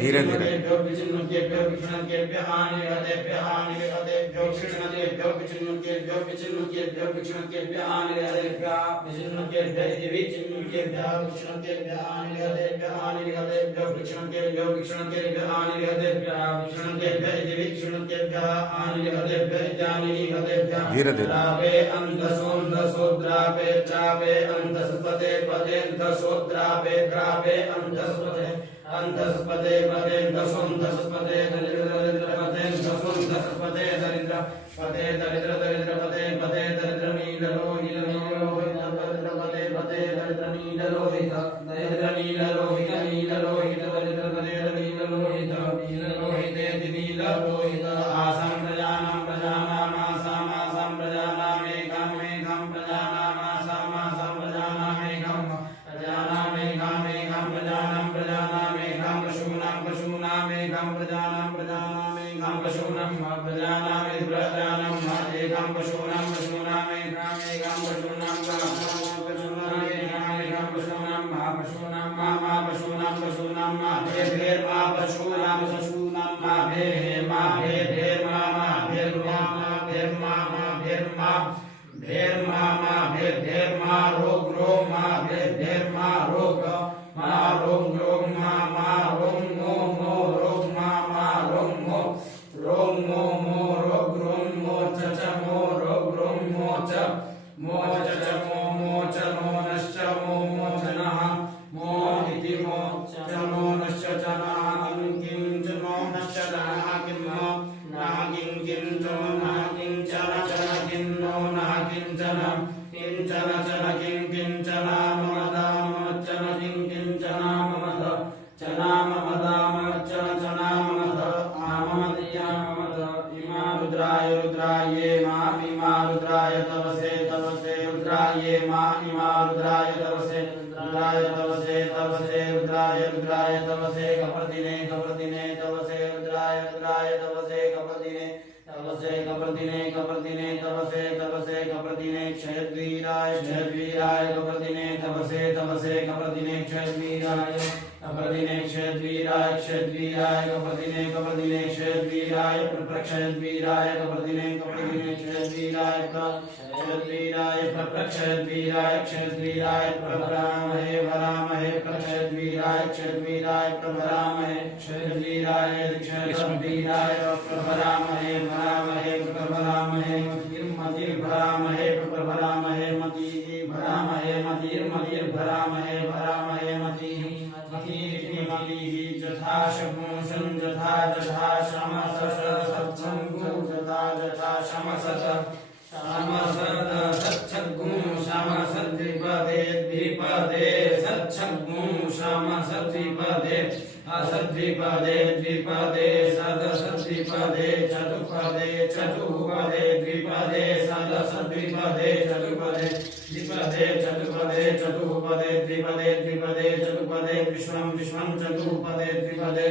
धीरे धीरे धीरे धीरे अंतस्पदे पदे दसों दसपदे दरिद्र दरिद्र पदे दसों दसपदे दरिद्र पदे दरिद्र दरिद्र पदे पदे दरिद्र नील लोहित नील लोहित दरिद्र पदे पदे दरिद्र नील लोहित दरिद्र नील लोहित नील लोहित दरिद्र पदे नील लोहित नील लोहिते नील लोहित आसं प्रजानां प्रजानां आसां आसां प्रजानां एकं एकं प्रजानां आसां आसां प्रजानां एकं प्रजानां एकं एकं प्रजानां प्रजानां पशूनां प्रजानां प्रजानां पशूनां प्रजानां एकं पशूनां एकं पशूनां पशूनां भेर मा पशूनां भेर मा रोग रोग मा भेर मा रोग रोग मा रोग मो रोग मा रोग मो रोग मो रोग मो च मो रोग मो च मो च मो नश्च मो च नः मो इति मो च मो नश्च च नः किं च मो नश्च नः किं मो नः किं च नः किं च न किं नो नः किं च न किं च न किं च न ममदाम च न किं च न ममद च न ममदाम च न ममद आममदिया ममद इमा रुद्राय रुद्राये मा इमा रुद्राय तवसे रुद्राये मा इमा रुद्राय तवसे रुद्राय तवसे रुद्राय तवसे कपर्दिने तवसे रुद्राय तवसे कपर्दिने तवसे कपर्दिने क्षयद्वीराय कपर्दिने तवसे कपर्दिने क्षयद्वीराय कपर्दिने क्षयद्वीराय कपर्दिने क्षयद्वीराय प्रक्षयद्वीराय कपर्दिने क्षयद्वीराय प्रक्षयद्वीराय क्षयद्वीराय प्रभरामहे प्रक्षयद्वीराय क्षयद्वीराय प्रभरामहे क्षयद्वीराय क्षयद्वीराय प्रभरामहे प्रभरामहे मतिर्भरामहे प्रभरामहे मतिर्भरामहे मतिः जथा शमसं जथा शमसत्संगो जथा शमसत सत्सद्गुं समसद्विपदे सत्सद्गुं समसद्विपदे असद्विपदे द्विपदे सदसद्विपदे चतुपदे द्विपदे सदसद्विपदे चतुपदे द्विपदे चतुपदे द्विपदे चतुपदे विश्वं चतुपदे द्विपदे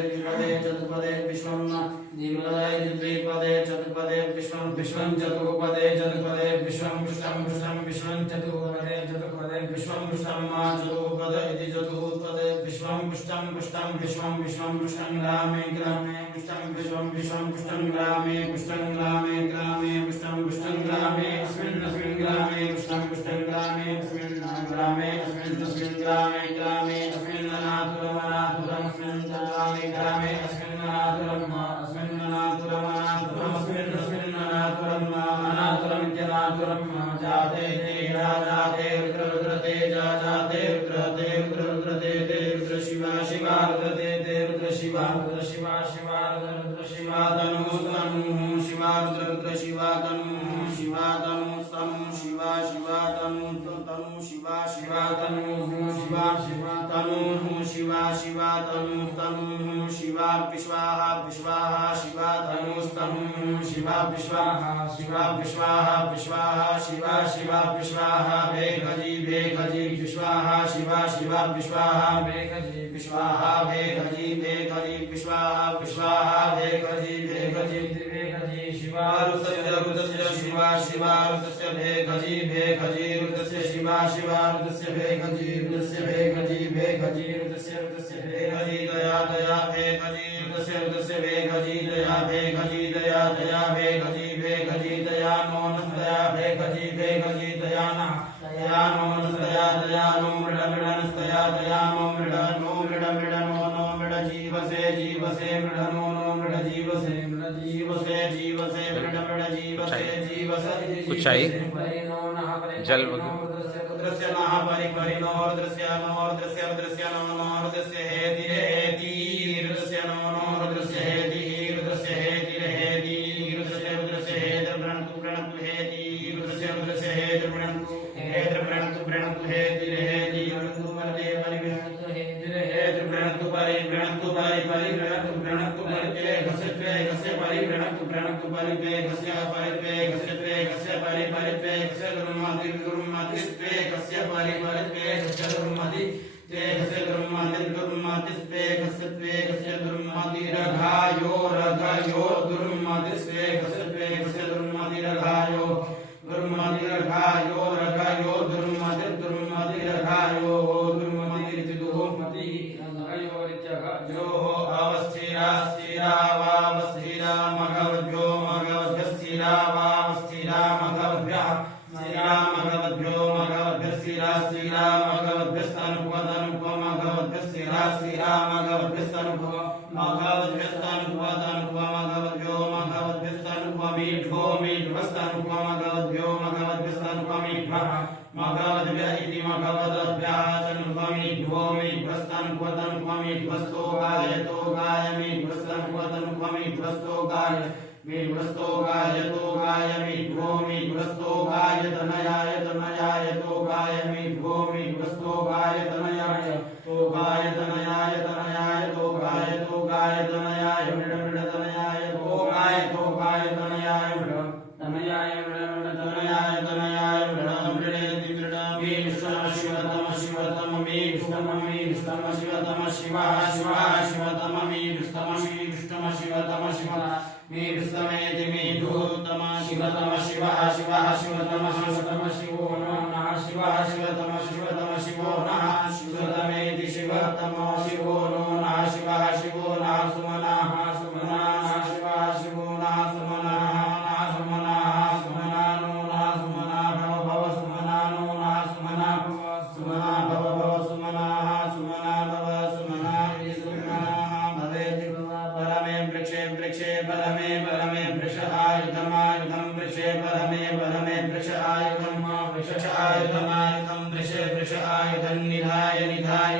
चतुपदे विश्वं द्विपदे चतुपदे विश्वं चतुपदे विश्वं विश्वं चतुपदे विश्वं मा चतुपद इति चतुपदे विश्वं विश्वं ग्रामे विश्वं ग्रामे विश्वं ग्रामे अस्मिन् ग्रामे विश्वं ग्रामे अस्मिन् ग्रामे अस्मिन् अनातुरम् अस्मिन् ग्रामे अस्मिन् अनातुरम् अनातुरम् जाते रुद्रते जाते रुद्रते रुद्र शिवा रुद्रते रुद्र शिवा तनु शिवा रुद्र शिवा तनु शिवा तनु शिवा तनु शिवा तनु शिवा तनु शिवा तनु शिवा विश्वाहा शिवा तनु शिवा विश्वाहा शिवा विश्वाहा भेखजी विश्वाहा शिवा विश्वाहा भेखजी विश्वाहा भेखजी विश्वाहा भेखजी शिवा रुद्रस्य शिवा रुद्रस्य भेखजी रुद्रस्य शिवा रुद्रस्य भेखजी भेखजी ऋतस्य भेखजी दया दया भेखजी ऋतस्य भेखजी दया भेखजी दया दया भेखजी भेखजी दया नो नस्तया भेखजी भेखजी दया न दया नो नस्तया दया नो मृड मृड नस्तया दया नो मृड नो मृड मृड नो मृड जीवसे जीवसे मृड नो मृड जीवसे मृड जीवसे जीवसे मृड मृड जीवसे जीवसे कुछ चाहिए? जल रुद्रस्य नः परिपरिनो रुद्रस्य नो रुद्रस्य रुद्रस्य नो रुद्रस्य हेति हेति रुद्रस्य नो रुद्रस्य हेति रुद्रस्य हेति हेति रुद्रस्य रुद्रस्य हेति प्रणतु प्रणतु हेति रुद्रस्य रुद्रस्य हेति प्रणतु हेति प्रणतु प्रणतु हेति हेति प्रणतु मरते परिप्रणतु हेति हेति प्रणतु परिप्रणतु परिप्रणतु प्रणतु परिते घसते घसे परिप्रणतु प्रणतु परिते घस्य परिते घसते घस्य परिपरिते घस्य गुरुमति गुरुमति स्ते घस्य परिपरिते घस्य गुरुमति ते घस्य गुरुमति गुरुमति स्ते घस्य ते घस्य गुरुमति रघायो रघायो गुरुमति स्ते घस्य ते घस्य गुरुमति रघायो गुरुमति रघायो रघायो गुरुमति गुरुमति रघायो गुरुमति दुरुमति रघायो रित्यघ जो अवस्थिरा स्थिरा वावस्थिरा मघवद्भ्यो मघवद्भ्य स्थिरा वावस्थिरा मघवद्भ्य स्थिरा मघवद्भ्यो मघवद्भ्य स्थिरा स्थिरा मघवद्भ्य स्तनुपदनुप मघवद्भ्य स्थिरा स्थिरा मघवद्भ्य स्तनुप मघवद्भ्य स्तनुपदनुप मघवद्भ्यो मघवद्भ्य स्तनुप मीढ्वो मीढ्व स्तनुप मघवद्भ्यो मघवद्भ्य स्तनुप मीढ्व मघवद्भ्य इति मघवद्भ्यः स्तनुप मीढ्वो मीढ्व स्तनुप तनुप मीढ्वस्तो गायतो गाय मीढ्व स्तनुप तनुप मीढ्वस्तो गाय मीढ्वस्तो गायतो गाय मीढ्वो मीढ्वस्तो गाय तनयाय तनयाय तो गाय मीढ्वो मीढ्वस्तो गाय तनयाय तो गाय तनयाय तनयाय तो गाय तनयाय मृड मृड तनयाय तो गाय तनयाय मृड तनयाय मृड मृड तनयाय तनयाय मृड मृडेति मृड मे विष्णम शिवतम शिवतम मे विष्णम शिवतम शिवः शिवः शिवतम मे विष्णम शिवतम शिवः मे विष्णमेति मे धूतम शिवतम शिवः शिवः शिवतम शिवतम शिवो नः शिवः शिवतम शिवो नः शिवतमेति शिवतमो शिवो नो नः शिवः शिवो नः सुमनः सुमनः शिवः शिवो नः सुमनः सुमनः सुमना नो नः सुमना भव सुमना नो नः सुमना सुमना भव सुमनः सुमना भव सुमना सुमनः भवेति परमे वृक्षे वृक्षे परमे परमे वृक्ष आयुधम आयुधम वृक्षे परमे परमे वृक्ष आयुधम वृक्ष आयुधम आयुधम वृक्षे वृक्ष आयुधं निधाय निधाय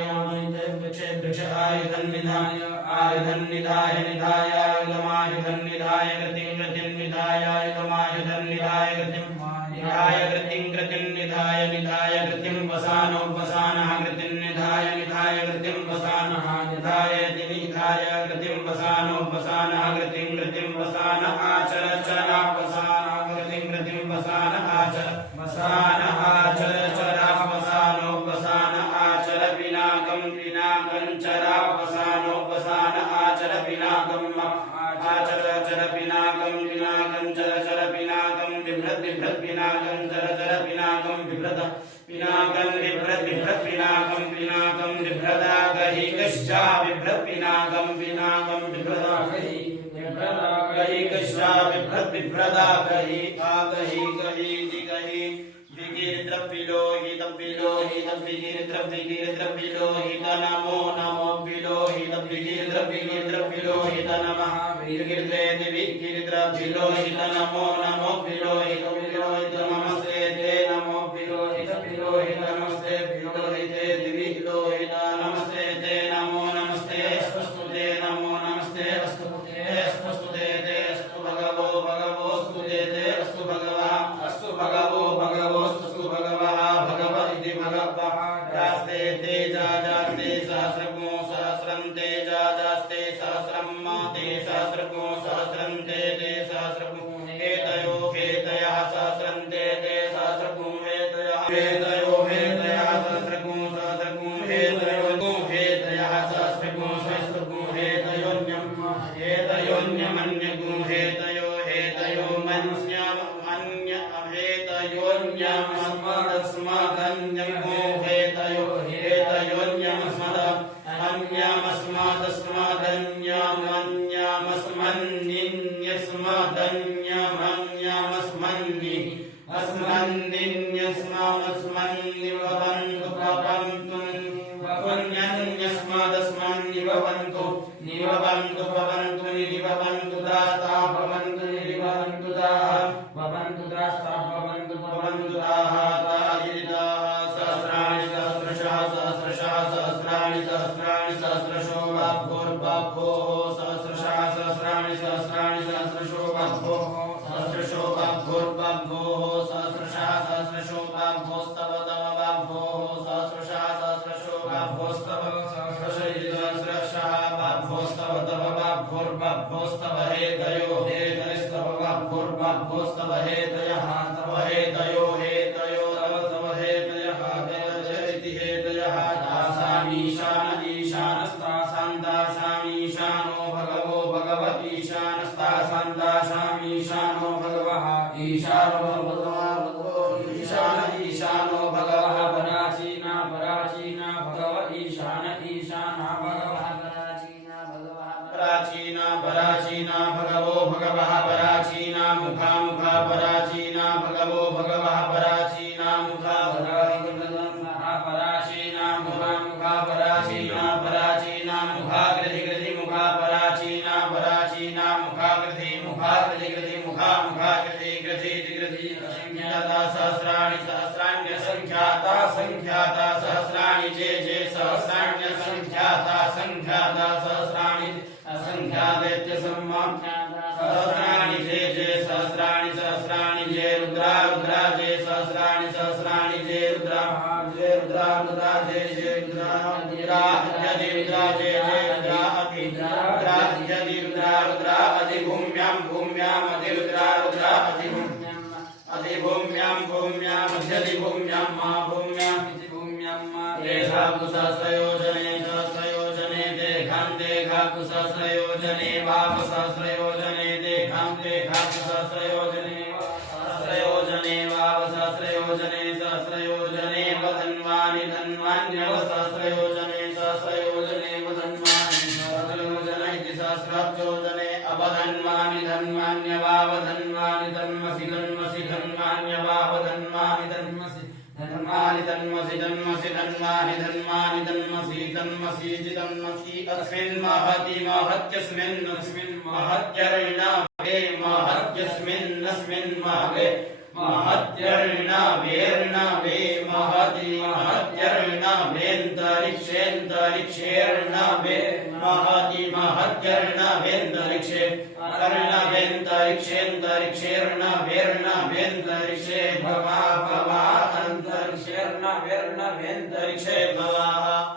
वृक्षे वृक्ष आयुधं निधाय आयुधं निधाय निधाय आयुधम आयुधं निधाय कृतिं कृतिं निधाय आयुधम आयुधं निधाय कृतिं निधाय कृतिं कृतिं निधाय निधाय कृतिं वसानो वसानः कृतिं निधाय निधाय कृतिं वसानः निधाय निधाय कृतिं वसानो वसानः कृतिं कृतिं वसान आचर चर वसान कृतिं कृतिं वसान आचर वसान आचर चर वसानो वसान आचर पिनाकं पिनाकं चर वसानो वसान आचर पिनाकं आचर चर पिनाकं पिनाकं चर चर पिनाकं बिभ्रत बिभ्रत पिनाकं चर चर पिनाकं बिभ्रत पिनाकं बिभ्रत बिभ्रत पिनाकं पिनाकं बिभ्रता कहि कश्चा बिभ्रत पिनाकं पिनाकं बिभ्रता कहि बिभ्रता कहि कश्चा बिभ्रत बिभ्रता कहि कहि कहि कहि विगिरद्रविलोहित विलोहित विगिरद्रविलोहित नमो नमो विलोहित विगिरद्रविलोहित नमः विगिरद्रेति विगिरद्रविलोहित नमो नमो विलोहित विलोहित नमस्ते ते नमो विलोहित विलोहित नमस्ते विलोहिते विलोहित नमस्ते ते नमो नमस्ते अस्तु ते नमो नमस्ते अस्तु ते ते अस्तु भगवो भगवो स्तुते ते अस्तु भगवः अस्तु भगवो भगवो स्तु भगवः भगवत इति भगवः जास्ते ते जास्ते सहस्रगुणो सहस्रं ते जास्ते सहस्रं ते सहस्रगुणो सहस्रं ते सहस्रगुणो हेतयो हेतयः सहस्रं ते सहस्रगुणो हेतयः हेतयो हेतयः सहस्रगुणो सहस्रगुणो हेतयो हेतयः सहस्रगुणो सहस्रगुणो हेतयोन्यं हेतयोन्यमन्यगुणो हेतयो हेतयो मन्यमन्य हेतयोन्यमस्मदस्मदन्यगुणो हेतयो हेतयोन्यमस्मद अस्मन्निन्यस्मदन्यमन्यमस्मन्नि अस्मन्निन्यस्ममस्मन्नि भवन्तु भवन्तु भवन्यन्यस्मदस्मन्नि भवन्तु निभवन्तु भवन्तु निभवन्तु दाता भवन्तु निभवन्तु दाः भवन्तु दास्ता भवन्तु भवन्तु दाः दायिदाः सहस्राणि सहस्रशः सहस्रशः सहस्राणि सहस्राणि सहस्रशो बाभोर्बाभोः सहस्रशः सहस्राणि सहस्राणि सहस्रशो बाभोः सहस्रशो बाभोर्बाभोः सहस्रशः सहस्रशो बाभोस्तव तव बाभोः सहस्रशः सहस्रशो बाभोस्तव सहस्रशः बाभोस्तव तव बाभोर्बाभोस्तव हेतयो हेतयस्तव बाभोर्बाभोस्तव हेतयः तव हेतयो हेतयो तव हेतयः हेतयति हेतयः दासामीशान ईशानस्तासान्दाशामीशानो भगवो भगवतीशानस्तासान्दाशामीशानो भगवः ईशानो भगवो ईशान ईशानो भगवः पराचीना पराचीना भगव ईशान ईशाना भगवः पराचीना भगवः पराचीना पराचीना भगवो भगवः पराचीना मुखा मुखा पराचीना भगवो भगवः पराचीना मुखा पराचीना मुखा मुखा पराचीना पराचीना मुखा कृति कृति मुखा पराचीना पराचीना मुखा कृति मुखा मुखा कृति कृति कृति असंख्याता सहस्राणि सहस्राण्य संख्याता संख्याता सहस्राणि जे जे सहस्राण्य संख्याता संख्याता सहस्राणि असंख्यातेत्य सम्माख्याता सहस्राणि जे जे सहस्राणि सहस्राणि जे रुद्रा रुद्रा जे सहस्राणि सहस्राणि जे रुद्रा जे रुद्रा रुद्रा जे जे रुद्रा रुद्रा यदि रुद्रा जे जे रुद्रा अपि रुद्रा यदि रुद्रा रुद्रा अधिभूम्यां भूम्यां अधिरुद्रा रुद्रा अधिभूम्यां अधिभूम्यां भूम्यां अध्यधिभूम्यां मा भूम्यां इति भूम्यां मा देहा कुसहस्रयोजने सहस्रयोजने देहां देहा कुसहस्रयोजने वाव सहस्रयोजने देहां देहा कुसहस्रयोजने सहस्रयोजने वाव सहस्रयोजने सहस्रयोजने वधन्वानि धन्वान्यव सहस्रयोजने सहस्रयोजने वधन्वानि सहस्रयोजन इति सहस्रयोजने अवधन्वानि धन्वान्यवाव धन्वानि धन्मसि धन्मसि धन्वान्यवाव धन्वानि धन्मसि धन्मानि धन्मसि धन्मसि धन्मानि धन्मानि धन्मसि धन्मसि इति धन्मसि अस्मिन् महति महत्यस्मिन् अस्मिन् महत्यर्णवे महत्यस्मिन् महवे महत्यर्णवेर्णवे महति महत्यर्णवेन्तरिक्षेन्तरिक्षेर्णवे महति महत्यर्णवेन्तरिक्षे अर्णवेन्तरिक्षेन्तरिक्षेर्णवेर्णवेन्तरिक्षे भवा भवा अन्तरिक्षेर्णवेर्णवेन्तरिक्षे भवा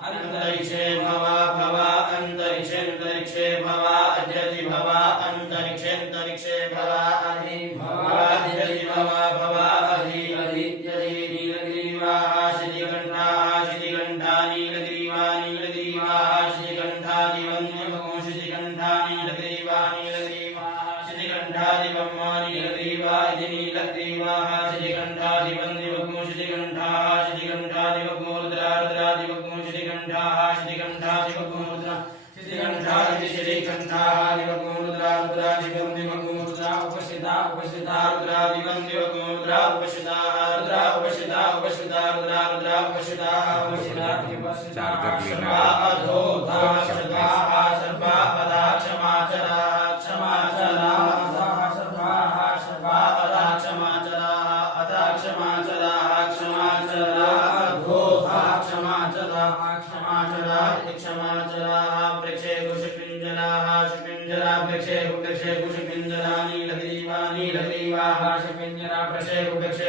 अन्तरिक्षे भवा भवा अन्तरिक्षेन्तरिक्षे भवा अद्यति भवा अन्तरिक्षेन्तरिक्षे भवा अधि भवा अद्यति भवा भवा अधि अधित्यति नीलग्रीवाः शितिकण्ठाः शितिकण्ठा नीलग्रीवा नीलग्रीवाः शितिकण्ठादिवन्यभगो शितिकण्ठा नीलग्रीवा नीलग्रीवाः शितिकण्ठादिवम्मा नीलग्रीवा इति नीलग्रीवाः शितिकण्ठादिवन्यभगो शितिकण्ठाः शितिकण्ठादिवगो रुद्रा रुद्रादिवगो शितिकण्ठाः शितिकण्ठादिवगो रुद्रा शितिकण्ठा इति शितिकण्ठाः दिवगो रुद्रा रुद्रादिवन्यभगो रुद्रा उपस्थिता उपस्थिता रुद्रादिवन्यभगो रुद्रा उपस्थिताः रुद्रा उपस्थिता उपस्थिता रुद्रा रुद्रा उपस्थिताः उपस्थिता सर्वा अधोधाः सर्वाः सर्वा अधा क्षमाचराः क्षमाचराः सर्वाः सर्वा अधा क्षमाचराः अधा क्षमाचराः क्षमाचराः अधोधाः क्षमाचराः क्षमाचराः इति क्षमाचराः वृक्षे कुशपिञ्जराः शिपिञ्जरा वृक्षे कुशपिञ्जरा नीलग्रीवा नीलग्रीवाः शिपिञ्जरा वृक्षे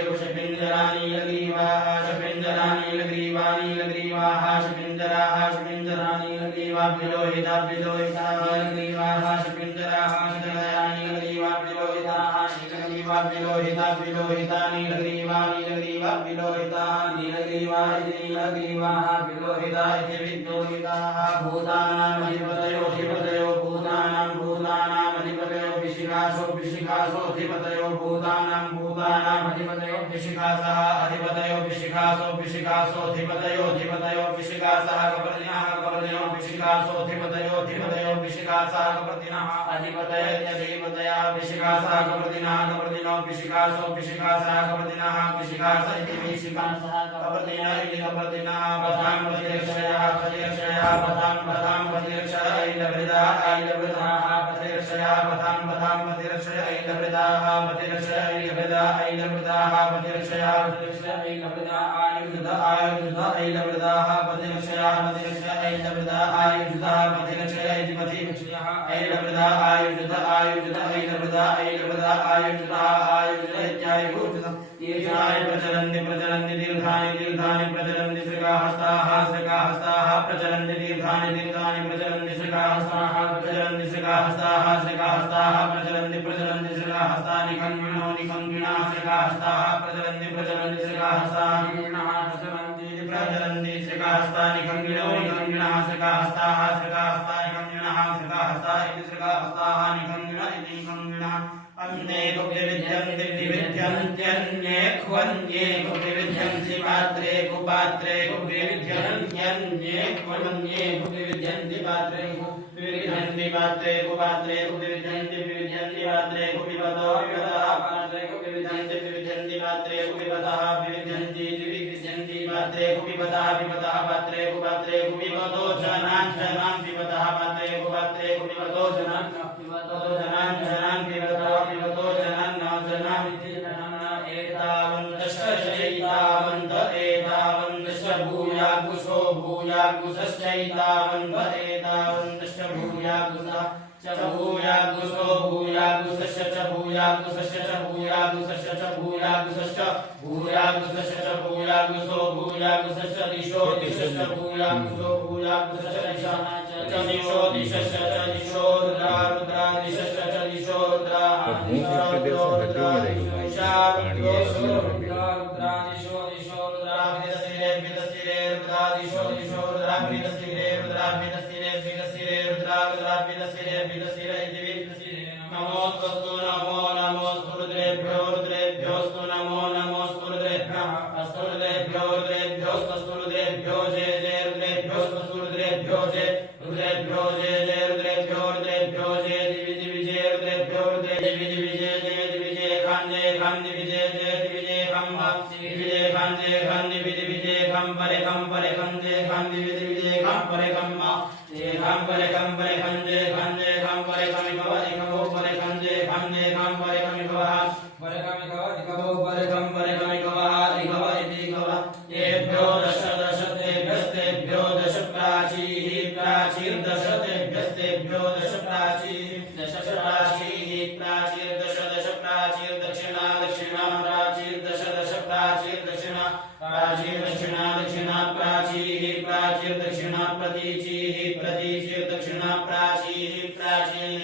कुशपिञ्जरा नीलग्रीवाः शिपिञ्जरा नीलग्रीवा नीलग्रीवाः शिपिञ्जराः शिपिञ्जरा नीलग्रीवा विलोहिता विलोहिता नीलग्रीवाः शिपिञ्जराः शिपिञ्जरा नीलग्रीवा विलोहिताः नीलग्रीवा विलोहिता विलोहिता नीलग्रीवा नीलग्रीवा विलोहिता नीलग्रीवा इति नीलग्रीवाः विलोहिता इति विद्योहिताः भूतानाम् अधिपतयो अधिपतयो भूतानाम् भूतानाम् अधिपतयो विशिखासो विशिखासो अधिपतयो भूतानाम् भूतानाम् ऊर्ध्वानाम् अधिपतयो विशिखासः अधिपतयो विशिखासो विशिखासो धिपतयो धिपतयो विशिखासः कपर्दिनः कपर्दिनो विशिखासो धिपतयो धिपतयो विशिखासः कपर्दिनः अधिपतयत्यधिपतयः विशिखासः कपर्दिनः कपर्दिनो विशिखासो विशिखासः कपर्दिनः विशिखास इति विशिखासः कपर्दिनः इति कपर्दिनः वधां प्रतिरक्षयः प्रतिरक्षयः वधां वधां प्रतिरक्षय ऐलवृदाः ऐलवृदाः प्रतिरक्षयः वधां वधां प्रतिरक्षय ऐलवृदाः प्रतिरक्षय ऐलवृदाः ऐलवृदाः प्रतिरक्षयः प्रतिरक्षय ऐलवृदाः आयुध आयुध ऐलवृदाः प्रतिरक्षयः प्रतिरक्षय ऐलवृदाः आयुधः प्रतिरक्षय इति प्रतिरक्षयः ऐलवृदाः आयुध आयुध ऐलवृदाः ऐलवृदाः आयुधः आयुध इत्यायुध तीर्थानि प्रचलन्ति प्रचलन्ति तीर्थानि तीर्थानि प्रचलन्ति श्रीकाहस्ताः श्रीकाहस्ताः प्रचलन्ति तीर्थानि तीर्थानि प्रचलन्ति श्रीकाहस्ताः प्रचलन्ति श्रीकाहस्ताः श्रीकाहस्ताः प्रचलन्ति प्रचलन्ति श्रीकाहस्तानि खङ्गिणो निखङ्गिणाः श्रीकाहस्ताः प्रचलन्ति प्रचलन्ति श्रीकाहस्ताः खङ्गिणाः प्रचलन्ति प्रचलन्ति श्रीकाहस्तानि खङ्गिणो निखङ्गिणाः श्रीकाहस्ताः श्रीकाहस्तानि खङ्गिणाः श्रीकाहस्ताः इति श्रीकाहस्ताः निखङ्गिण इति खङ्गिणः अन्ये कुविविध्यन्ति विविध्यन्त्यन्ये ख्वन्ये कुविविध्यन्ति पात्रे कुपात्रे कुविविध्यन्त्यन्ये ख्वन्ये कुविविध्यन्ति पात्रे कुविविध्यन्ति पात्रे कुपात्रे कुविविध्यन्ति विविध्यन्ति पात्रे कुपिबतो विविधः पात्रे कुविविध्यन्ति विविध्यन्ति पात्रे कुपिबतः विविध्यन्ति विविध्यन्ति पात्रे कुपिबतः विविधः पात्रे कुपात्रे कुपिबतो जनान् जनान् विविधः पात्रे कुपात्रे कुपिबतो जनान् पिबतो जनान् जनान् पिबतो पिबतो जनान् न जनान् इति जनान् एतावन्तश्च चैतावन्त एतावन्तश्च भूयागुसो भूयागुसश्चैतावन्त एतावन्तश्च भूयागुसः च भूयागुसो भूयागुसश्च च भूयागुसश्च च भूयागुसश्च च भूयागुसश्च भूयागुसश्च च भूयागुसो भूयागुसश्च दिशो दिशश्च भूयागुसो भूयागुसश्च दिशः च दिशो दिशश्च च दिशो रुद्रा रुद्रा दिशश्च च दिशो रुद्रा दिशो रुद्रा दिशो दिशो रुद्रा विदसिरे विदसिरे रुद्रा दिशो दिशो रुद्रा विदसिरे रुद्रा विदसिरे विदसिरे रुद्रा रुद्रा विदसिरे विदसिरे इति विदसिरे नमोस्तु नमो नमोस्तु रुद्रेभ्यो रुद्रेभ्योस्तु नमो नमोस्तु रुद्रेभ्यः अस्तु रुद्रेभ्यो रुद्रेभ्योस्तु रुद्रेभ्यो जय जय रुद्रेभ्योस्तु रुद्रेभ्यो जय रुद्रेभ्यो जय जय रुद्रेभ्यो रुद्रेभ्यो जय दिवि दिवि जय रुद्रेभ्यो रुद्रे दिवि दिवि जय जय दिवि जय खान दिवि जय जय दिवि जय खम दिवि जय खान दिवि दिवि जय खम परे खम जय खान दिवि दिवि जय खम परे खम परे खम जय खान परे खम भव इकवो परे खम जय खान परे खम भव परे खम इकवो परे खम भव इकव इति इकव तेभ्यो दश दश तेभ्यस्तेभ्यो दश प्राचीः प्राचीर्दश तेभ्यस्तेभ्यो दश प्राचीः दश प्राचीः प्राचीर्दश दश प्राचीर्दक्षिणा दक्षिणा प्राचीर्दश दश प्राचीर्दक्षिणा प्राचीर्दक्षिणा दक्षिणा प्राचीः प्राचीर्दक्षिणा प्रतीचीः प्रतीचीर्दक्षिणा प्राचीः प्राचीः